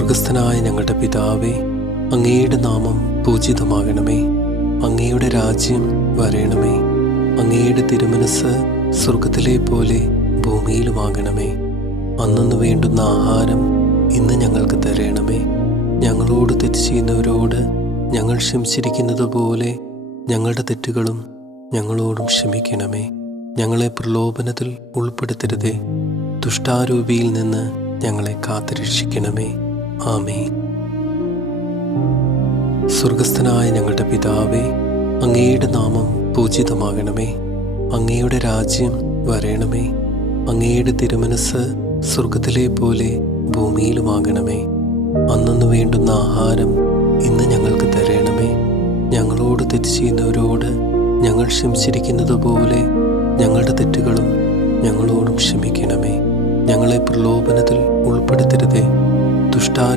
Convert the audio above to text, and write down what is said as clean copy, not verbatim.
സ്വർഗസ്ഥനായ ഞങ്ങളുടെ പിതാവേ, അങ്ങയുടെ നാമം പൂജിതമാകണമേ. അങ്ങയുടെ രാജ്യം വരേണമേ. അങ്ങയുടെ തിരുമനസ് സ്വർഗത്തിലെ പോലെ ഭൂമിയിലുമാകണമേ. അന്നന്ന് വേണ്ടുന്ന ആഹാരം ഇന്ന് ഞങ്ങൾക്ക് തരണമേ. ഞങ്ങളോട് തെറ്റ് ചെയ്യുന്നവരോട് ഞങ്ങൾ ക്ഷമിച്ചിരിക്കുന്നത് പോലെ ഞങ്ങളുടെ തെറ്റുകളും ഞങ്ങളോടും ക്ഷമിക്കണമേ. ഞങ്ങളെ പ്രലോഭനത്തിൽ ഉൾപ്പെടുത്തരുതേ, ദുഷ്ടാരൂപിയിൽ നിന്ന് ഞങ്ങളെ കാത്തുരക്ഷിക്കണമേ. ആമേൻ. സ്വർഗസ്ഥനായ ഞങ്ങളുടെ പിതാവേ, അങ്ങയുടെ നാമം പൂജിതമാകണമേ. അങ്ങയുടെ രാജ്യം വരേണമേ. അങ്ങയുടെ തിരുമനസ് സ്വർഗത്തിലെ പോലെ ഭൂമിയിലുമാകണമേ. അന്നന്ന് വേണ്ടുന്ന ആഹാരം ഇന്ന് ഞങ്ങൾക്ക് തരണമേ. ഞങ്ങളോട് തെറ്റ് ചെയ്യുന്നവരോട് ഞങ്ങൾ ക്ഷമിച്ചിരിക്കുന്നത് പോലെ ഞങ്ങളുടെ തെറ്റുകളും ഞങ്ങളോടും ക്ഷമിക്കണമേ. ഞങ്ങളെ പ്രലോഭനത്തിൽ ഉൾപ്പെടുത്തരുതേ, ദുഷ്ടാ